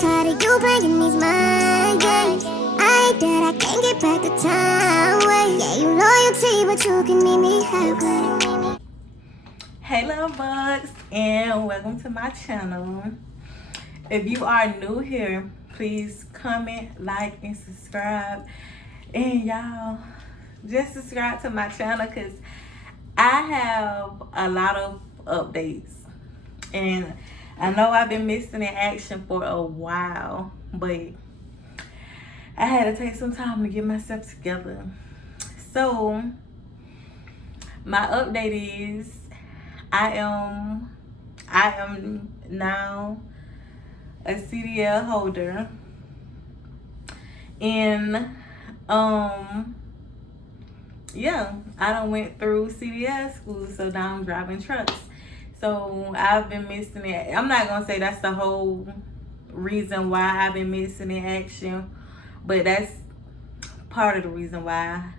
tired of you playing these mind games. I hate that I can't get back the time. Wait, yeah, you loyalty, but you can meet me halfway. Hey love bugs, and welcome to my channel. If you are new here, please comment, like, and subscribe. And y'all, just subscribe to my channel because I have a lot of updates. And I know I've been missing in action for a while, but I had to take some time to get myself together. So my update is I am now a CDL holder, and yeah, I done went through CDL school, so now I'm driving trucks. So I've been missing it. I'm not gonna say that's the whole reason why I've been missing in action, but that's part of the reason why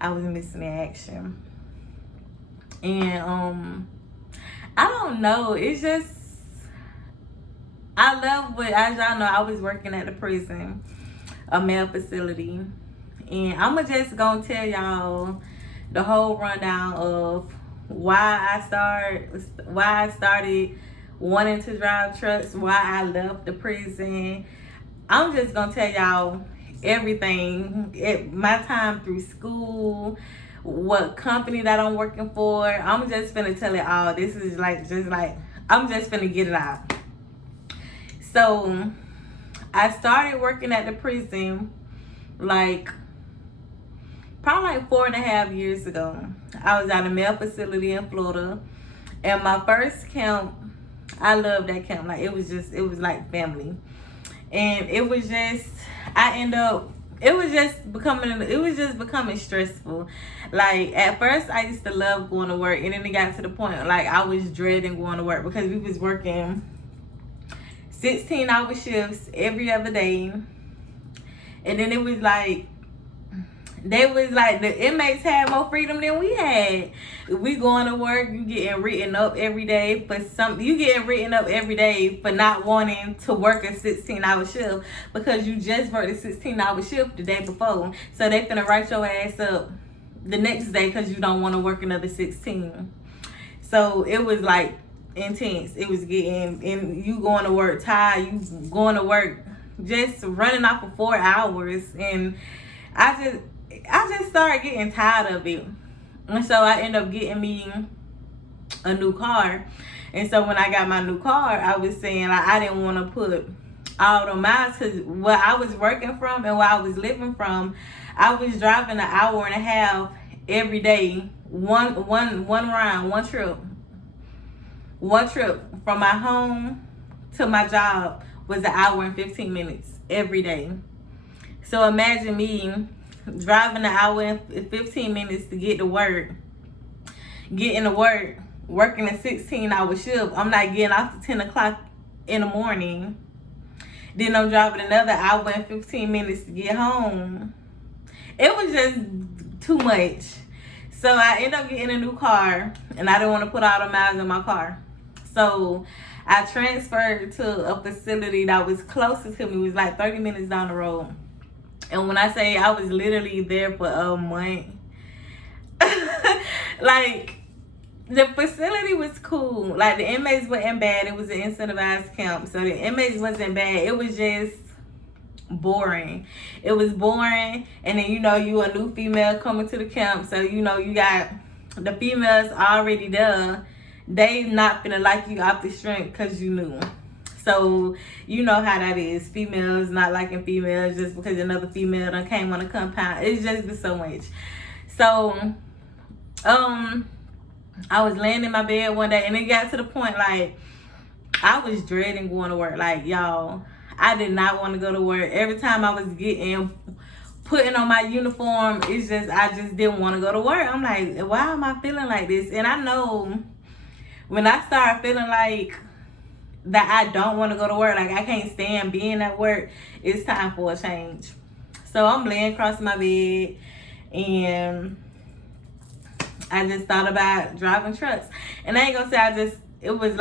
I was missing in action. And I don't know, it's just I love what, as y'all know, I was working at the prison, a male facility, and I'm just gonna tell y'all the whole rundown of why I started wanting to drive trucks, why I left the prison. I'm just gonna tell y'all everything, my time through school, what company that I'm working for. I'm just finna tell it all. This is I'm just finna get it out. So I started working at the prison probably 4.5 years ago. I was at a male facility in Florida, and my first camp, I loved that camp. It was like family. And it was just becoming stressful. At first I used to love going to work, and then it got to the point I was dreading going to work because we was working 16-hour shifts every other day. And then it was the inmates had more freedom than we had. We going to work, you getting written up every day for not wanting to work a 16-hour shift because you just worked a 16-hour shift the day before. So they finna write your ass up the next day because you don't want to work another 16. So it was intense. It was and you going to work tired, you going to work just running off for 4 hours, and I just started getting tired of it. And so I ended up getting me a new car. And so when I got my new car, I was saying I didn't want to put all the miles, because where I was working from and where I was living from, I was driving an hour and a half every day, one trip from my home to my job was an hour and 15 minutes every day. So imagine me driving an hour and 15 minutes to get to work, getting to work, working a 16-hour shift. I'm not getting off till 10 o'clock in the morning. Then I'm driving another hour and 15 minutes to get home. It was just too much. So I ended up getting a new car, and I didn't want to put all the miles in my car. So I transferred to a facility that was closest to me. It was 30 minutes down the road. And when I say I was literally there for a month, the facility was cool. The inmates weren't bad. It was an incentivized camp, so the inmates wasn't bad. It was just boring. It was boring. And then you a new female coming to the camp, so you got the females already there. They not finna like you off the strength because you new. So you know how that is. Females not liking females just because another female done came on the compound. It's just been so much. So I was laying in my bed one day, and it got to the point I was dreading going to work. Y'all, I did not want to go to work. Every time I was putting on my uniform, I just didn't want to go to work. I'm like, why am I feeling like this? And I know when I start feeling that I don't want to go to work, I can't stand being at work, it's time for a change. So I'm laying across my bed, and I just thought about driving trucks. And I ain't gonna say it was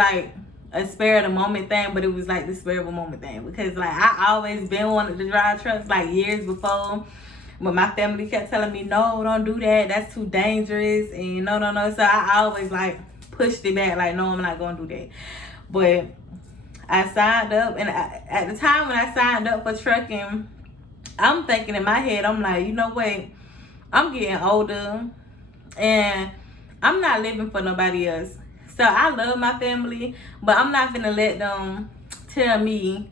a spur of the moment thing, but it was like the spur of a moment thing because like I always been wanted to drive trucks like years before, but my family kept telling me no, don't do that, that's too dangerous, and no. So I always like pushed it back, like no, I'm not gonna do that. But I signed up, and at the time when I signed up for trucking, I'm thinking in my head, I'm like, you know what, I'm getting older and I'm not living for nobody else. So I love my family, but I'm not gonna let them tell me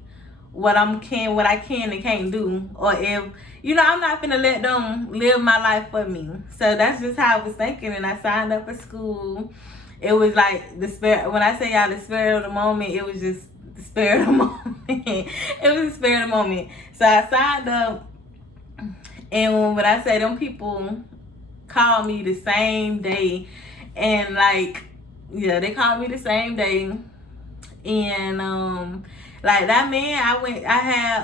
what I can and can't do, or if I'm not gonna let them live my life for me. So that's just how I was thinking, and I signed up for school. It was like the spirit. When I say y'all the spirit of the moment, it was just the spirit of the moment. It was the spirit of the moment. So I signed up, and when I say them people called me the same day, and like they called me the same day, and like that man, I had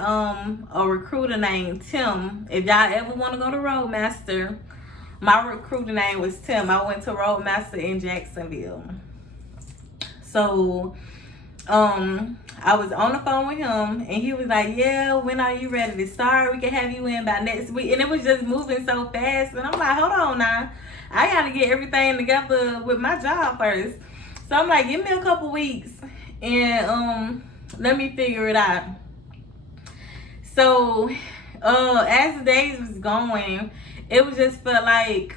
a recruiter named Tim. If y'all ever want to go to Roadmaster, my recruiter name was Tim. I went to Roadmaster in Jacksonville. So I was on the phone with him, and he was like, yeah, when are you ready to start? We can have you in by next week. And it was just moving so fast, and I'm like, hold on now, I gotta get everything together with my job first. So I'm like, give me a couple weeks and let me figure it out. So as the days was going, it was just felt like,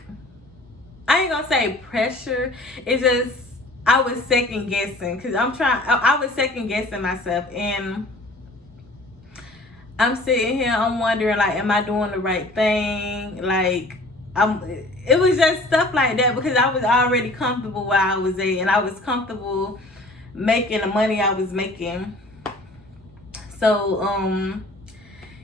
I ain't gonna say pressure, it just, I was second guessing, because I was second guessing myself, and I'm sitting here, I'm wondering, like, am I doing the right thing? Like, it was just stuff like that, because I was already comfortable where I was at, and I was comfortable making the money I was making. So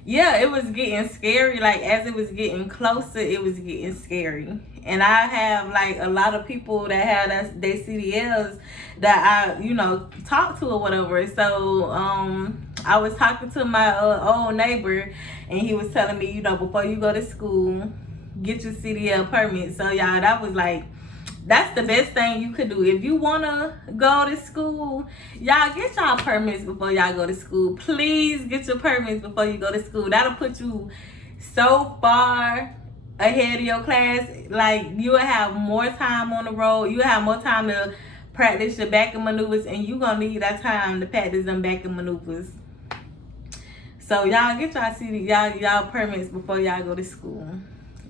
yeah, it was getting scary. Like, as it was getting closer, it was getting scary. And I have like a lot of people that have their CDLs that I talk to or whatever. So I was talking to my old neighbor, and he was telling me, before you go to school, get your CDL permit. So y'all, that was like, that's the best thing you could do. If you want to go to school, y'all get y'all permits before y'all go to school. Please get your permits before you go to school. That'll put you so far ahead of your class. Like, you will have more time on the road. You will have more time to practice your backing maneuvers, and you're going to need that time to practice them backing maneuvers. So y'all get y'all permits before y'all go to school.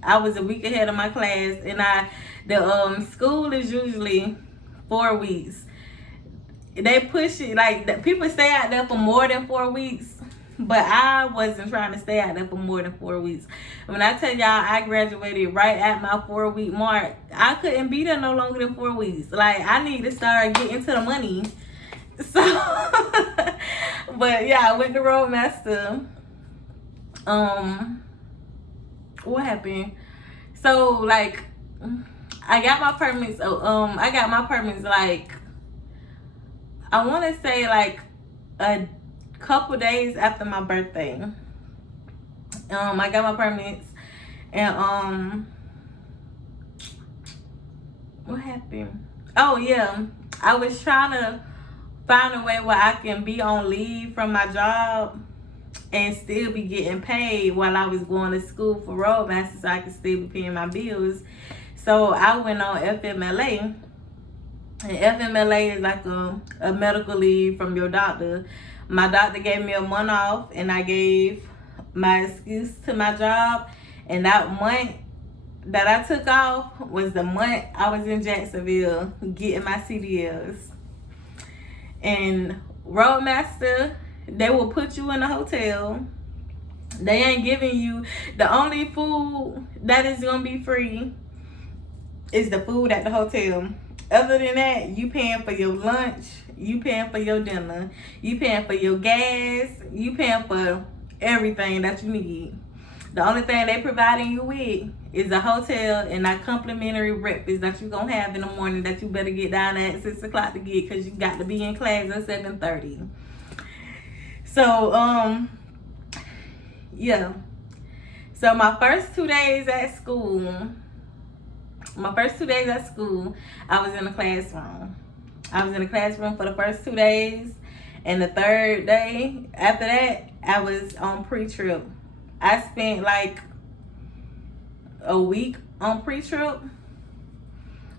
I was a week ahead of my class, and the school is usually 4 weeks. They push it, like, people stay out there for more than 4 weeks, but I wasn't trying to stay out there for more than 4 weeks. When I tell y'all I graduated right at my 4-week mark, I couldn't be there no longer than 4 weeks. Like, I need to start getting to the money. So but yeah, I went to Roadmaster. What happened? So like, I got my permits. I got my permits like, I want to say like a couple days after my birthday. I got my permits, and what happened? Oh yeah, I was trying to find a way where I can be on leave from my job and still be getting paid while I was going to school for Roadmaster, so I could still be paying my bills. So I went on FMLA, and FMLA is like a medical leave from your doctor. My doctor gave me a month off, and I gave my excuse to my job, and that month that I took off was the month I was in Jacksonville getting my CDLs. And Roadmaster, they will put you in a hotel. They ain't giving you, the only food that is gonna be free is the food at the hotel. Other than that, you paying for your lunch, you paying for your dinner, you paying for your gas, you paying for everything that you need. The only thing they providing you with is a hotel and that complimentary breakfast that you gonna have in the morning that you better get down at 6 o'clock to get, because you got to be in class at 7:30. So yeah. So my first 2 days at school, I was in the classroom. I was in the classroom for the first 2 days. And the third day after that, I was on pre-trip. I spent like a week on pre-trip.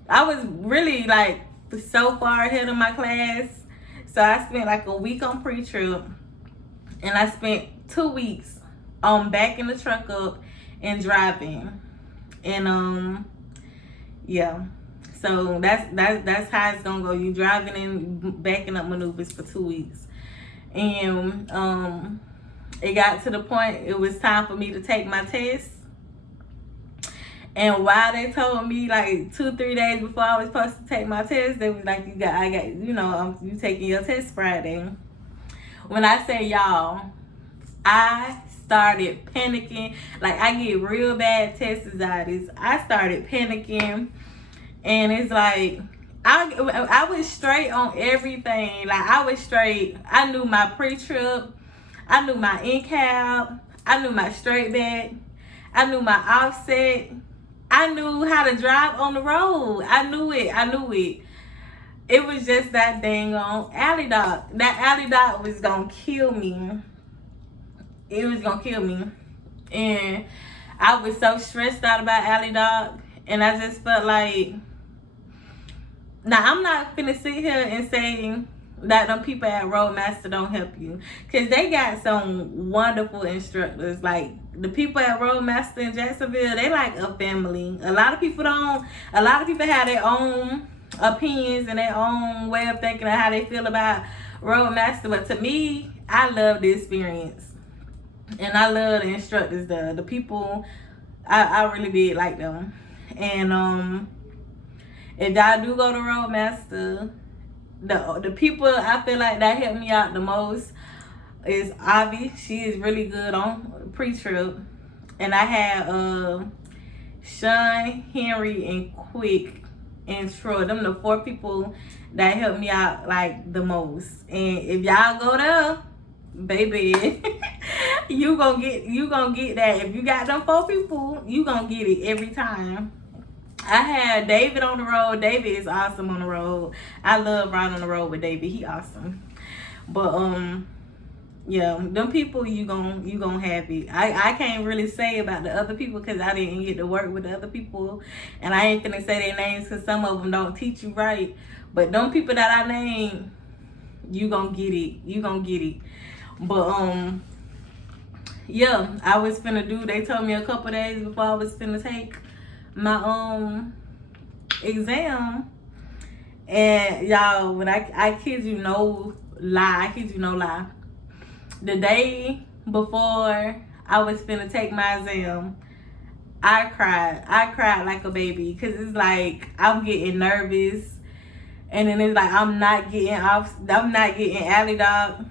I was really like so far ahead of my class. So I spent like a week on pre-trip. And I spent 2 weeks on backing the truck up and driving. And yeah. So that's how it's gonna go. You driving and backing up maneuvers for 2 weeks. And it got to the point it was time for me to take my test. And while they told me like 2-3 days before I was supposed to take my test, they was like, you taking your test Friday. When I say y'all, I started panicking. Like, I get real bad test anxieties. I started panicking, and it's like I was straight on everything. Like, I was straight. I knew my pre-trip. I knew my in-cab. I knew my straight back. I knew my offset. I knew how to drive on the road. I knew it. It was just that dang on alley dog. That alley dog was gonna kill me. It was gonna kill me. And I was so stressed out about alley dog. And I just felt like, now I'm not finna sit here and say that them people at Roadmaster don't help you. Cause they got some wonderful instructors. Like, the people at Roadmaster in Jacksonville, they like a family. A lot of people don't. A lot of people have their own opinions and their own way of thinking of how they feel about Roadmaster. But to me, I love the experience. And I love the instructors, the people. I really did like them. And if y'all do go to Roadmaster, the people I feel like that helped me out the most is Avi. She is really good on pre-trip. And I had Sean, Henry, and Quick and Troy. Them the 4 people that helped me out like the most. And if y'all go there, baby, you gonna get that. If you got them 4 people, you gonna get it every time. I had David on the road. David is awesome on the road. I love riding on the road with David. He awesome. But yeah, them people, you gonna have it. I can't really say about the other people because I didn't get to work with the other people, and I ain't gonna say their names because some of them don't teach you right. But them people that I named, you gonna get it. But yeah, I was finna do. They told me a couple days before I was finna take my exam, and y'all, when I kid you no lie, the day before I was finna take my exam, I cried like a baby, because it's like I'm getting nervous, and then it's like I'm not getting alley dog,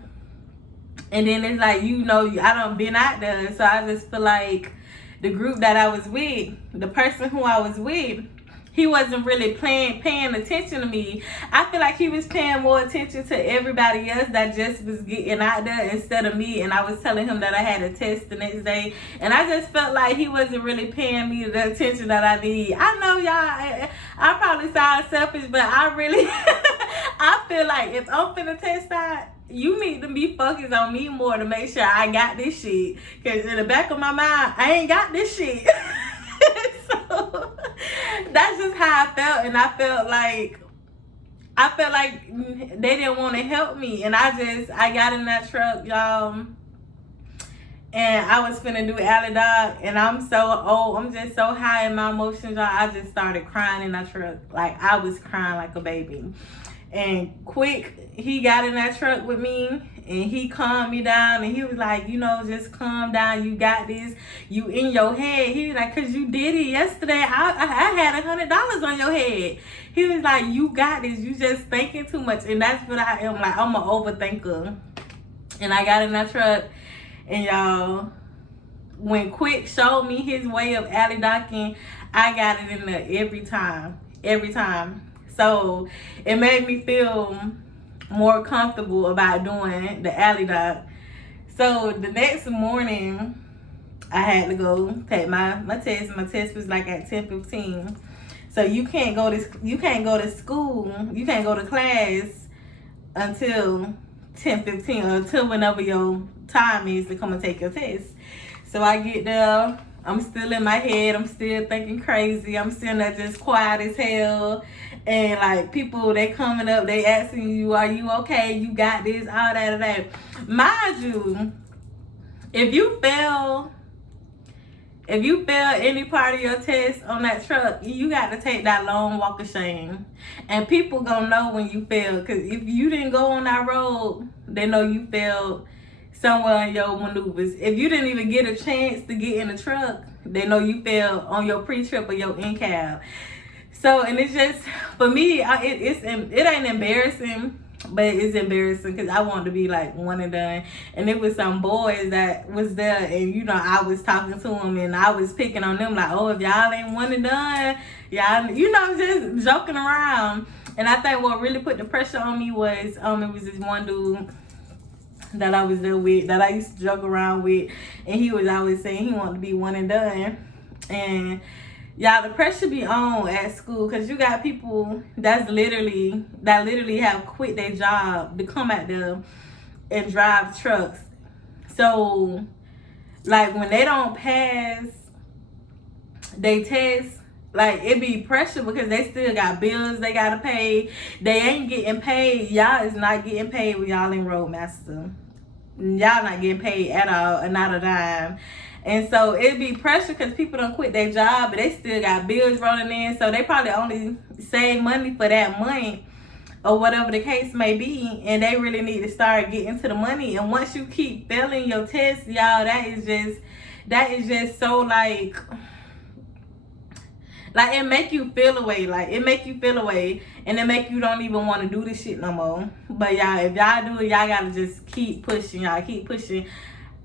and then it's like, I done been out there, so I just feel like the group that I was with, the person who I was with, he wasn't really paying attention to me. I feel like he was paying more attention to everybody else that just was getting out there instead of me. And I was telling him that I had a test the next day. And I just felt like he wasn't really paying me the attention that I need. I know y'all, I probably sound selfish, but I really, I feel like if I'm finna test out, you need to be focused on me more to make sure I got this shit. Because in the back of my mind, I ain't got this shit. So that's just how I felt. And I felt like they didn't want to help me. And I got in that truck, y'all, and I was finna do alley dog. And I'm just so high in my emotions, y'all. I just started crying in that truck. Like, I was crying like a baby. And Quick, he got in that truck with me, and he calmed me down, and he was like, just calm down. You got this. You in your head. He was like, because you did it yesterday. I had $100 on your head. He was like, you got this. You just thinking too much. And that's what I am. Like, I'm an overthinker. And I got in that truck, and y'all, when Quick showed me his way of alley docking, I got it in there every time. So it made me feel more comfortable about doing the alley dock. So the next morning, I had to go take my test. My test was like at 10:15. So you can't go to school, you can't go to class until 10:15 or until whenever your time is to come and take your test. So I get there, I'm still in my head, I'm still thinking crazy, I'm still there just quiet as hell. And like people, they coming up, they asking you, are you okay? You got this, all that and that. Mind you, if you fail any part of your test on that truck, you got to take that long walk of shame. And people gonna know when you failed, because if you didn't go on that road, they know you failed somewhere in your maneuvers. If you didn't even get a chance to get in the truck, they know you failed on your pre-trip or your in-cab. So, and it's just, for me, it ain't embarrassing, but it's embarrassing because I wanted to be like one and done. And it was some boys that was there, and you know, I was talking to them and I was picking on them like, oh, if y'all ain't one and done, y'all, you know, just joking around. And I think what really put the pressure on me was, it was this one dude that I was there with, that I used to joke around with, and he was always saying he wanted to be one and done. And y'all, the pressure be on at school, because you got people that literally have quit their job to come out there and drive trucks. So like when they don't pass they test, like it be pressure because they still got bills they gotta pay. They ain't getting paid. Y'all is not getting paid when y'all in Roadmaster. Y'all not getting paid at all, and not a dime. And so it be pressure because people don't quit their job, but they still got bills rolling in. So they probably only save money for that month or whatever the case may be. And they really need to start getting to the money. And once you keep failing your tests, y'all, that is just so like it make you feel away. Like it make you feel away, and it make you don't even want to do this shit no more. But y'all, if y'all do it, y'all gotta just keep pushing. Y'all keep pushing.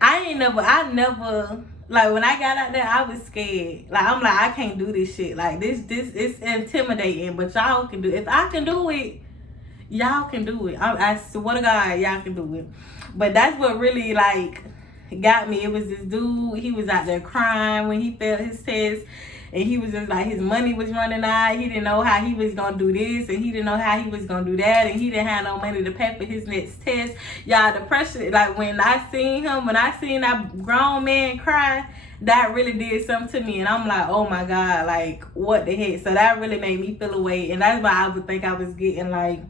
I never, like when I got out there, I was scared. Like I'm like, I can't do this shit. Like this it's intimidating, but y'all can do it. If I can do it, y'all can do it. I swear to God, y'all can do it. But that's what really like got me. It was this dude, he was out there crying when he failed his test. And he was just like, his money was running out. He didn't know how he was going to do this. And he didn't know how he was going to do that. And he didn't have no money to pay for his next test. Y'all, the pressure, like when I seen that grown man cry, that really did something to me. And I'm like, oh my God, like what the heck? So that really made me feel away. And that's why I would think I was getting like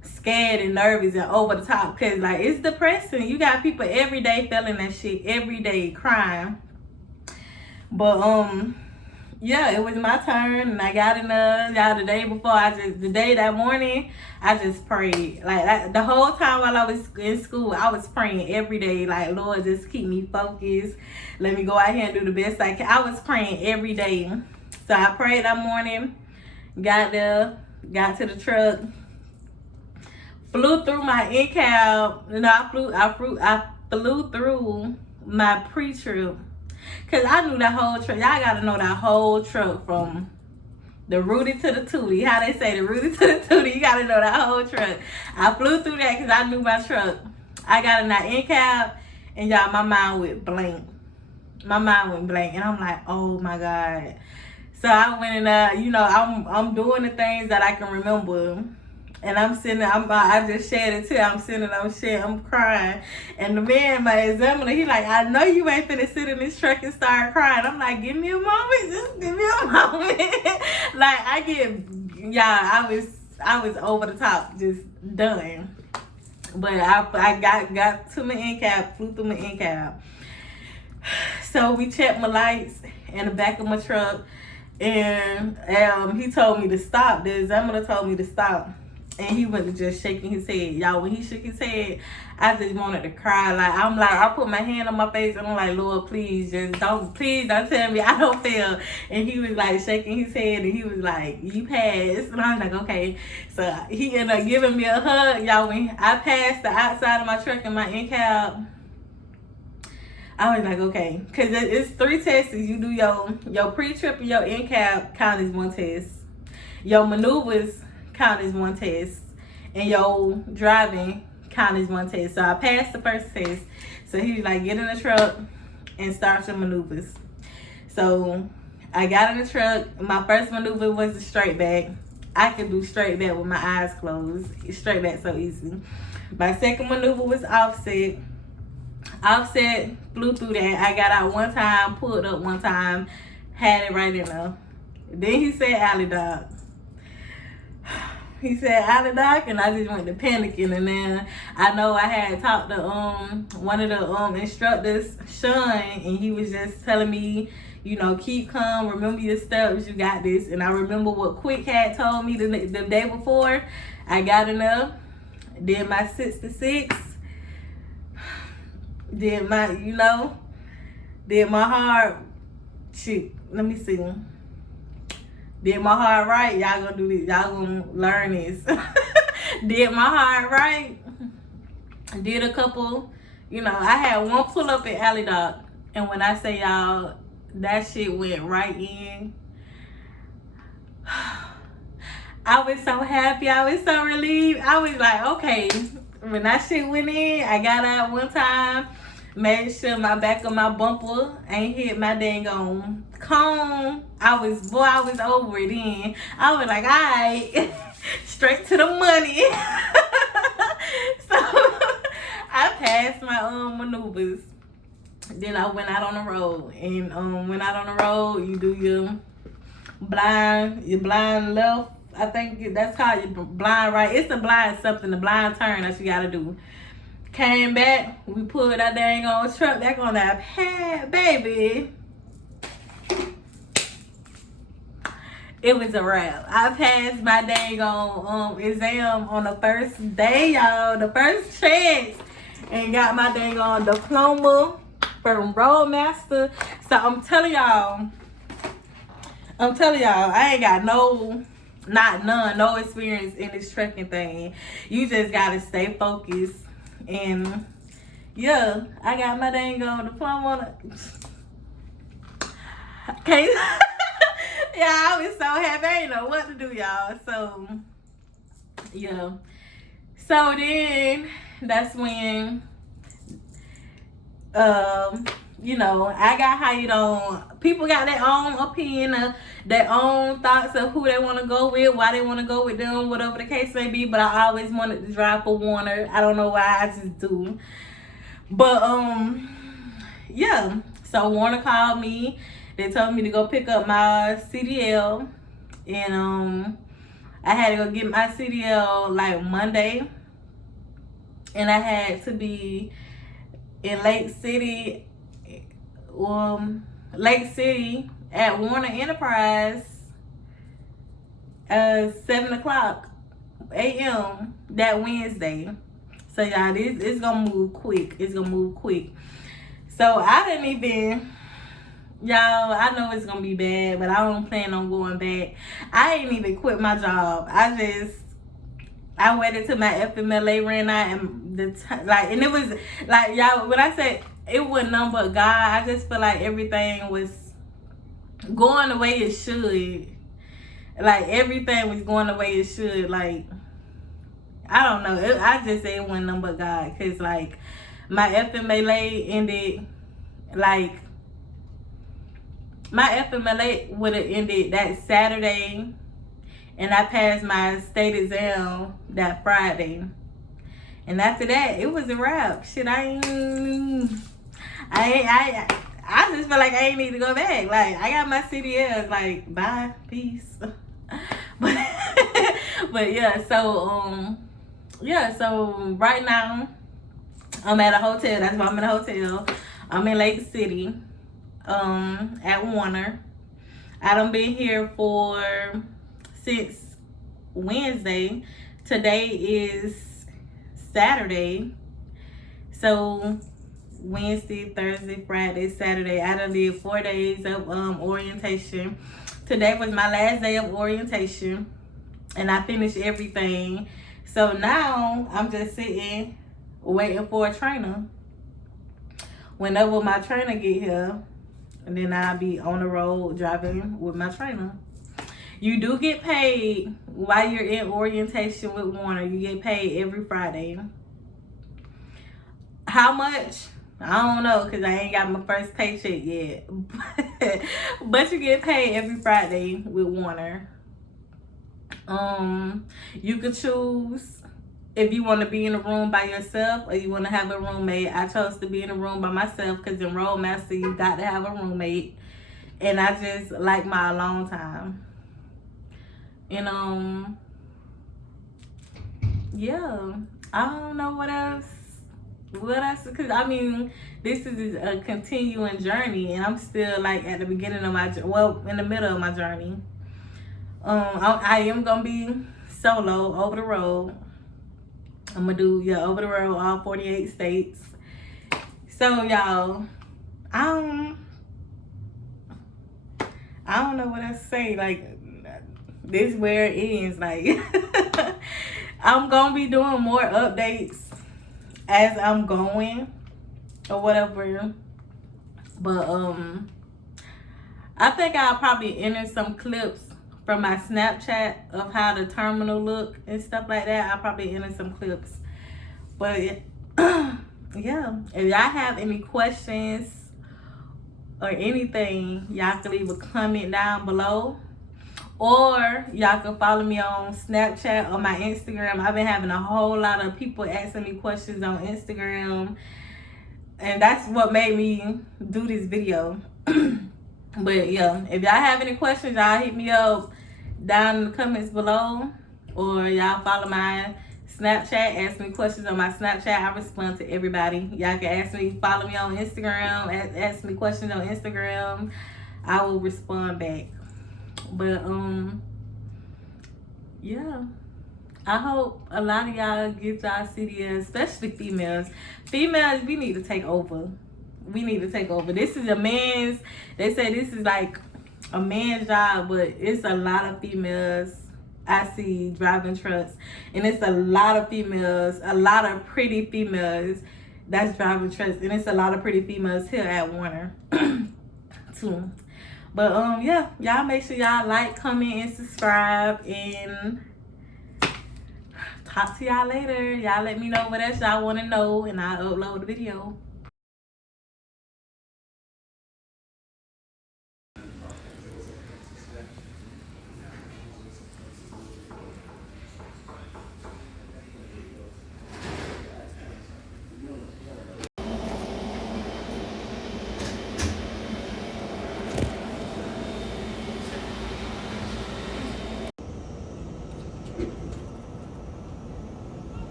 scared and nervous and over the top. Because like it's depressing. You got people every day feeling that shit, every day crying. But yeah, it was my turn, and I got in y'all the day before. That morning, I just prayed. Like the whole time while I was in school, I was praying every day. Like, Lord, just keep me focused. Let me go out here and do the best I can. I was praying every day. So I prayed that morning, got there, got to the truck, flew through my in-cab. I flew through my pre-trip. Cause I knew that whole truck. Y'all gotta know that whole truck from the Rudy to the Tootie. How they say the Rudy to the Tootie. You gotta know that whole truck. I flew through that because I knew my truck. I got in that in-cab, and y'all, my mind went blank. My mind went blank, and I'm like, oh my God. So I went in you know, I'm doing the things that I can remember. And I'm sitting, I just shared it too. I'm crying. And the man, my examiner, he like, I know you ain't finna sit in this truck and start crying. I'm like, give me a moment, just give me a moment. Like I was over the top, just done. But I got to my in-cab, flew through my in-cab. So we checked my lights in the back of my truck, and he told me to stop. The examiner told me to stop. And he wasn't just shaking his head. Y'all, when he shook his head, I just wanted to cry. Like, I put my hand on my face and I'm like, Lord, please don't tell me I don't fail. And he was like shaking his head, and he was like, you passed. And I was like, okay. So he ended up giving me a hug. Y'all, when I passed the outside of my truck in my in-cab, I was like, okay. Because it's 3 tests. You do your pre-trip and your in-cab count as 1 test. Your maneuvers count as 1 test, and your driving count as 1 test. So I passed the first test. So he was like, get in the truck and start your maneuvers. So I got in the truck. My first maneuver was the straight back. I could do straight back with my eyes closed. Straight back so easy. My second maneuver was offset. Offset flew through that. I got out one time, pulled up one time, had it right in there. Then he said alley dog. He said alley dog, and I just went to panicking. And then I know I had talked to one of the instructors, Sean, and he was just telling me, you know, keep calm, remember your steps, you got this. And I remember what Quick had told me the day before. I got in there, did my 66, did my, you know, did my hard, shoot, let me see. Did my hard right, y'all gonna do this, y'all gonna learn this. Did my hard right, did a couple, you know, I had one pull up at Alley Dock. And when I say y'all, that shit went right in. I was so happy. I was so relieved. I was like, okay. When that shit went in, I got out one time, made sure my back of my bumper ain't hit my dang on cone. I was over it then. I was like, all right, straight to the money. So I passed my maneuvers. Then I went out on the road, and went out on the road. You do your blind left. I think that's called your blind right. It's a blind something, the blind turn that you gotta do. Came back, we pulled that dang old truck back on that pad, baby. It was a wrap. I passed my dang on exam on the first day, y'all, the first chance, and got my dang on diploma from Roadmaster. So I'm telling y'all, I ain't got no experience in this trucking thing. You just gotta stay focused. And yeah, I got my dang on diploma on it. Okay. Yeah, I was so happy. I didn't know what to do, y'all. So yeah. So then that's when you know, I got hired on. People got their own opinion, their own thoughts of who they want to go with, why they want to go with them, whatever the case may be. But I always wanted to drive for Warner. I don't know why, I just do. But yeah. So Warner called me. They told me to go pick up my CDL, and I had to go get my CDL like Monday, and I had to be in Lake City at Warner Enterprise 7 o'clock a.m. that Wednesday. So y'all, it's gonna move quick. It's gonna move quick. So I didn't even, y'all, I know it's gonna be bad, but I don't plan on going back. I ain't even quit my job. I waited till my FMLA ran out, and and it was like, y'all, when I said it wasn't nothing but God, I just feel like everything was going the way it should. Like everything was going the way it should. Like, I don't know. I just say it wasn't nothing but God, cause like my FMLA ended, like my FMLA would have ended that Saturday. And I passed my state exam that Friday. And after that, it was a wrap. Shit, I just feel like I ain't need to go back. Like, I got my CDLs. Like, bye, peace. But yeah, so right now I'm at a hotel. That's why I'm in a hotel. I'm in Lake City, at Warner. I done been here since Wednesday. Today is Saturday. So Wednesday, Thursday, Friday, Saturday. I done did 4 days of orientation. Today was my last day of orientation, and I finished everything. So now I'm just sitting waiting for a trainer. Whenever my trainer get here, and then I'll be on the road driving with my trainer. You do get paid while you're in orientation with Warner. You get paid every Friday. How much? I don't know, because I ain't got my first paycheck yet. But you get paid every Friday with Warner. You could choose if you want to be in a room by yourself or you want to have a roommate. I chose to be in a room by myself because in Roadmaster you got to have a roommate. And I just like my alone time. And yeah, I don't know what else. Because I mean, this is a continuing journey, and I'm still like at the beginning of my, well, in the middle of my journey. I am gonna be solo over the road. I'm gonna do over the road all 48 states. So y'all, I don't know what else to say. Like, this is where it ends. Like, I'm gonna be doing more updates as I'm going or whatever. But I think I'll probably enter some clips from my Snapchat of how the terminal look and stuff like that. I'll probably enter some clips. But yeah, if y'all have any questions or anything, y'all can leave a comment down below. Or y'all can follow me on Snapchat or my Instagram. I've been having a whole lot of people asking me questions on Instagram. And that's what made me do this video. But yeah, if y'all have any questions, y'all hit me up down in the comments below. Or y'all follow my Snapchat, ask me questions on my Snapchat. I respond to everybody. Y'all can ask me, follow me on Instagram, ask me questions on Instagram. I will respond back. But yeah, I hope a lot of y'all get y'all CDLs, especially females. Females, we need to take over. We need to take over. This is a man's, they say this is like a man's job, but it's a lot of females I see driving trucks. And it's a lot of females, a lot of pretty females that's driving trucks. And it's a lot of pretty females here at Warner too. But yeah, y'all make sure y'all like, comment, and subscribe, and talk to y'all later. Y'all let me know what else y'all want to know, and I'll upload the video.